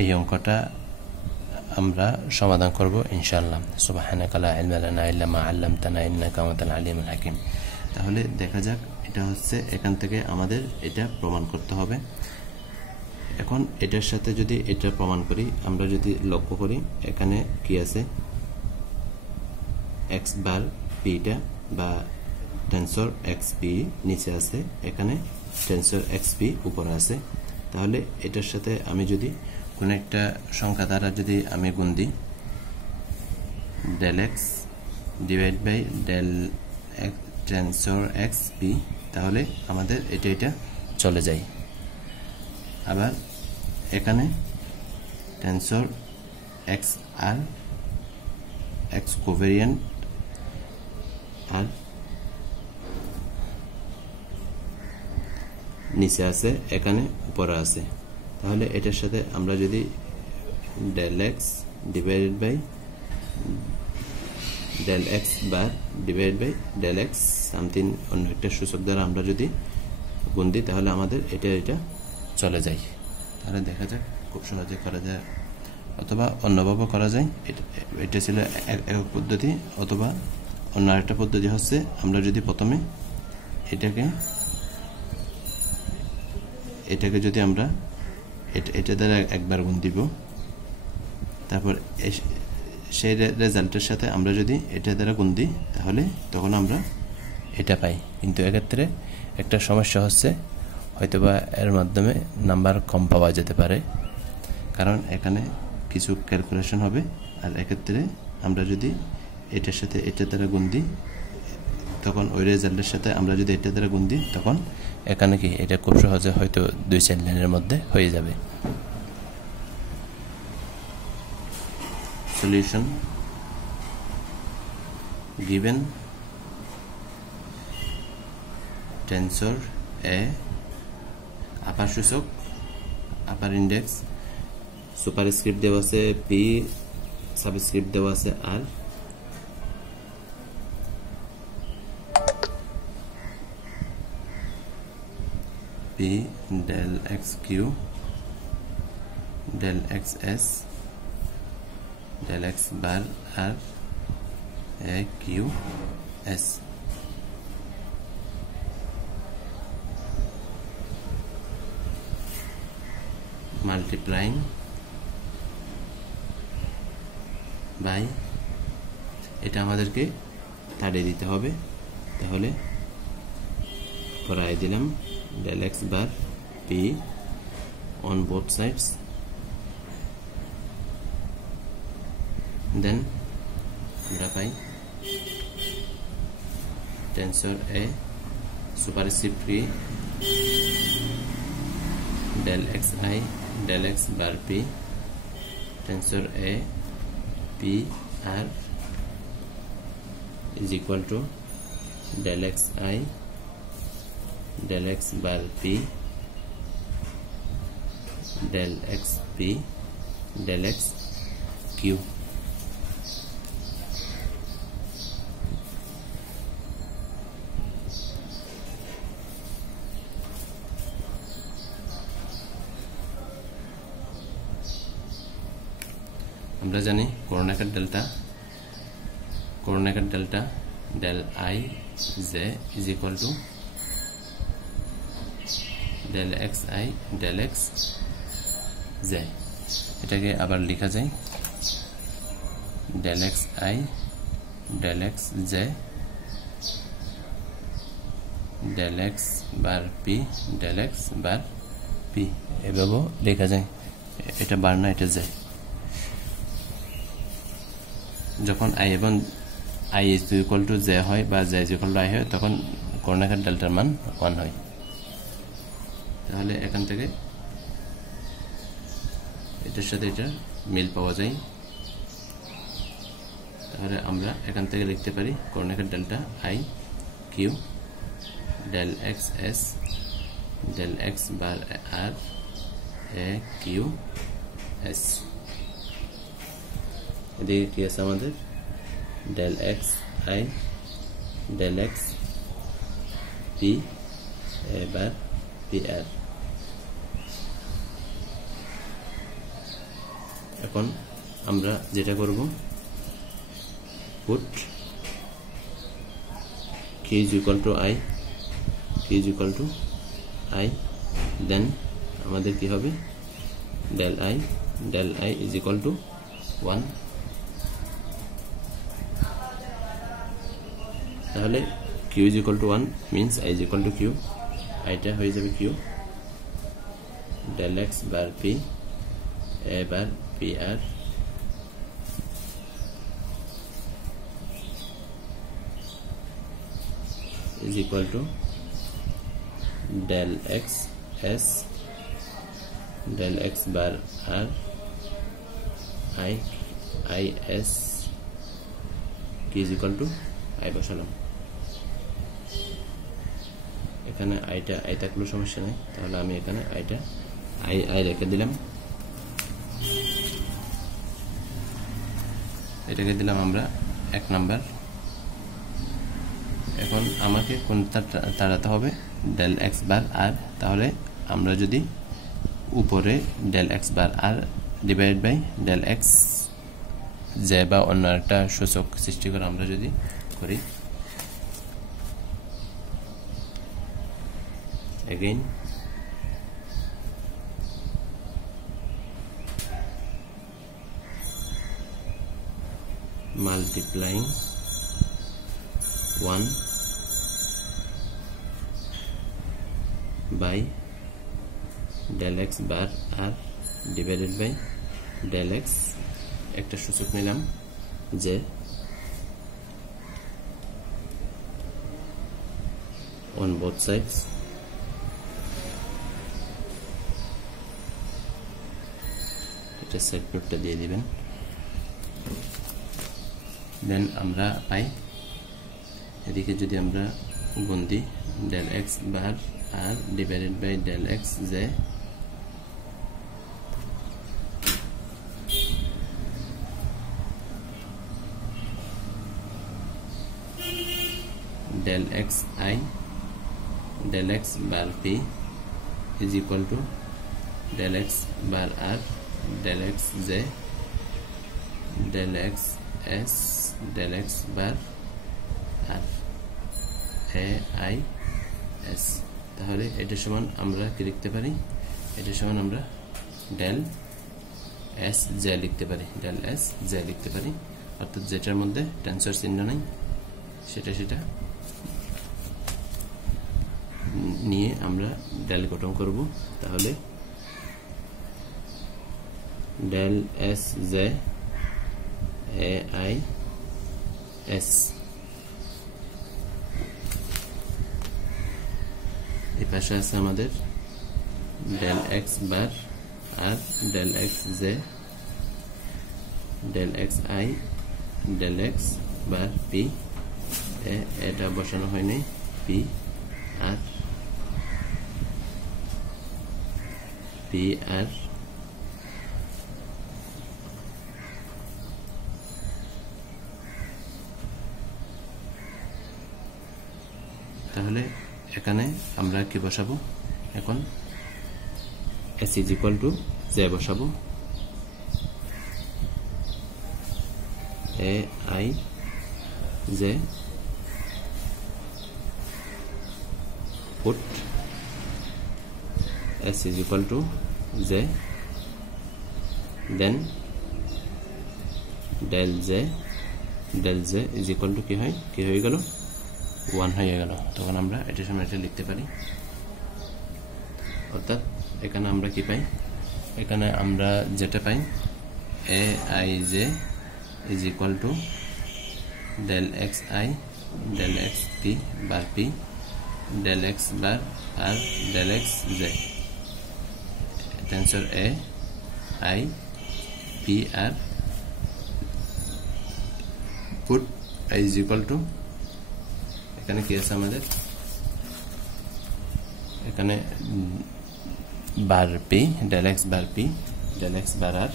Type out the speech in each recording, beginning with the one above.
এই অঙ্কটা আমরা সমাধান করব ইনশাআল্লাহ। সুবহানাকা লা ইলমা লানা ইল্লা মা আল্লামতানা ইন্নাকা আনতাল আলিমুল হাকিম। তাহলে দেখা যাক, এটা হচ্ছে এখান থেকে আমাদের এটা প্রমাণ করতে হবে। এখন এটার সাথে যদি এটা প্রমাণ করি, আমরা যদি লক্ষ্য করি এখানে কি আছে, x বার পিটা বা টেনসর xp নিচে আছে, এখানে টেনসর xp উপরে আছে। তাহলে এটার সাথে আমি যদি কোন একটা সংখ্যা দ্বারা যদি আমি গুণ দিই, del x divide by del tensor xp, তাহলে আমাদের এটা চলে যায়। আবার এখানে টেনসর x আর x কোভেরিয়েন্ট আর নিচে আছে, এখানে উপরে আছে। তাহলে এটার সাথে আমরা যদি del x divided by del x bar divide by del x something অন্য একটা সূচক দ্বারা আমরা যদি গুণ দিই, তাহলে আমাদের এটা চলে যায়। তাহলে দেখা যাক, খুব সহজে করা যায়, অথবা অন্যভাবে করা যায়। এটা ছিল একক পদ্ধতি, অথবা অন্য আরেকটা পদ্ধতি হচ্ছে আমরা যদি প্রথমে এটাকে যদি আমরা এটা দ্বারা একবার গুণ দিব, তারপর সেই রেজাল্টের সাথে আমরা যদি এটা দ্বারা গুণ দিই, তাহলে তখন আমরা এটা পাই। কিন্তু এক্ষেত্রে একটা সমস্যা হচ্ছে, হয়তোবা এর মাধ্যমে নাম্বার কম পাওয়া যেতে পারে, কারণ এখানে কিছু ক্যালকুলেশন হবে। আর এক্ষেত্রে আমরা যদি এটার সাথে এটা দ্বারা গুণ দিই, তখন ওই রেজাল্টের সাথে আমরা যদি এটা দ্বারা গুণ দিই, তখন এখানে কি এটা খুব সহজে হয়তো 2-4 লাইনের মধ্যে হয়ে যাবে। সলিউশন given টেনসর এ আপার সূচক আপার ইন্ডেক্স সুপারস্ক্রিপ্ট দেওয়া আছে পি, সাবস্ক্রিপ্ট দেওয়া আছে আর, P del xq del xs del x bar আর a q s। multiplying by, এটা আমাদেরকে তাড়িয়ে দিতে হবে। তাহলে করাই দিলাম del x bar p on both sides, then আমরা পাই tensor a superscript p del xi del x bar p tensor a p r is equal to del xi del x bar p del xp del x q। আমরা জানি coordinate delta del I j is equal to del xi del x j। এটাকে আবার লেখা যায় del xi del x j del x bar p del x bar p, এভাবে লেখা যায়। এটা বার না, এটা যায়। যখন i এবং i is equal to j হয় বা j is equal to i হয়, তখন কোঅর্ডিনেট ডেল্টার মান 1 হয়। তাহলে এখান থেকে এটার সাথে এটা মিল পাওয়া যায়। তাহলে আমরা এখান থেকে লিখতে পারি coordinate delta i q del xs del x bar r a q s। এদিকে কি আছে আমাদের del xi del x p a bar pr। এখন আমরা যেটা করব, put k is equal to I, k is equal to I, দেন আমাদের কি হবে, del I is equal to 1। তাহলে q is equal to 1 means I is equal to q, এটা হয়ে যাবে q, del x বার p, এবার pr is equal to del x s, del x bar r I s কি is equal to I বসালাম। এখানে আইটা I থাকলেও সমস্যা নেই, তাহলে আমি এখানে আইটা আই রেখে দিলাম, এটাকে দিলাম আমরা 1 নাম্বার। এখন আমাকে কোনটা তাড়াতে হবে, del x বার r। তাহলে আমরা যদি উপরে del x bar r divide by del x যে বা অন্য একটা সূচক সৃষ্টি করে আমরা যদি করি, again multiplying 1 by del x bar r divided by del x, একটা সূচক নিলাম যে on both sides, এটা সেট নোটটা দিয়ে দিবেন। দেন আমরা পাই, এদিকে যদি আমরা গুণ দিই, del x bar r divided by del x যে del x I, del x bar p is equal to del x bar r, del x j, del x s, del x bar r a I s। তাহলে এটা সমান আমরা কি লিখতে পারি, এটা সমান আমরা del s j লিখতে পারি, del s j লিখতে পারি, অর্থাৎ যেটার মধ্যে টেন্সর চিহ্ন নাই সেটা নিয়ে আমরা del গঠন করব। তাহলে del s j a I s, এই পাশে আছে আমাদের del x bar r, del x j, del x I, del x bar p, এটা বসানো হয়নি, p r, p r তাহলে এখানে আমরা কি বসাবো, এখন s is equal to j বসাবো, a I j, put s is equal to j, then del j is equal to কি হয়, কি হয়ে গেল, 1 হয়ে গেল। তখন আমরা এটার সময় এটা লিখতে পারি, অর্থাৎ এখানে আমরা কি পাই, এখানে আমরা যেটা পাই a I j is equal to del x I, del x p bar p, del x bar r, del x j, tensor a I p r, put I is equal to, এখানে কি আছে আমাদের, এখানে বার p, del x বার p, del x bar r,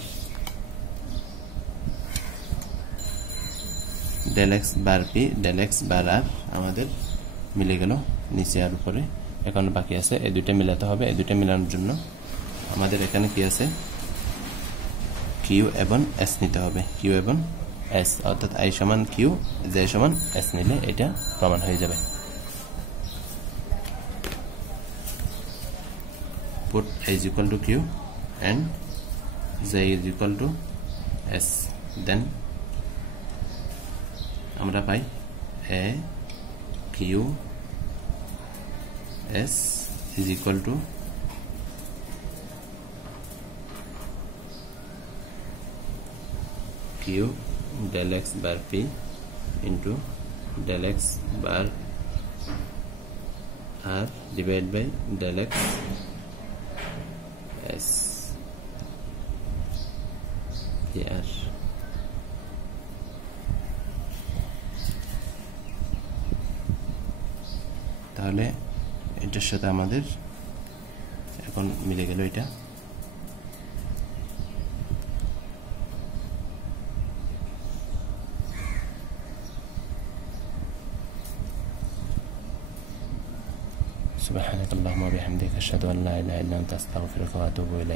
del x বার p, del x bar r আমাদের মিলে গেল নিচে আর উপরে। এখন বাকি আছে এই দুইটা মিলাতে হবে। এই দুইটা মিলানোর জন্য আমাদের এখানে কি আছে, k কিউ এবং এস নিতে হবে, কিউ এবং এস, অর্থাৎ আই সমান কিউ, জে সমান এস নিলে এটা প্রমাণ হয়ে যাবে। put a is equal to q and z is equal to s, then আমরা পাই a q s is equal to q del x bar p into del x bar r divided by del x s here. তাহলে এটার সাথে আমাদের এখন মিলে গেল এটা। سبحانك اللهم وبحمدك أشهد أن لا إله إلا أنت أستغفرك وأتوب إليك.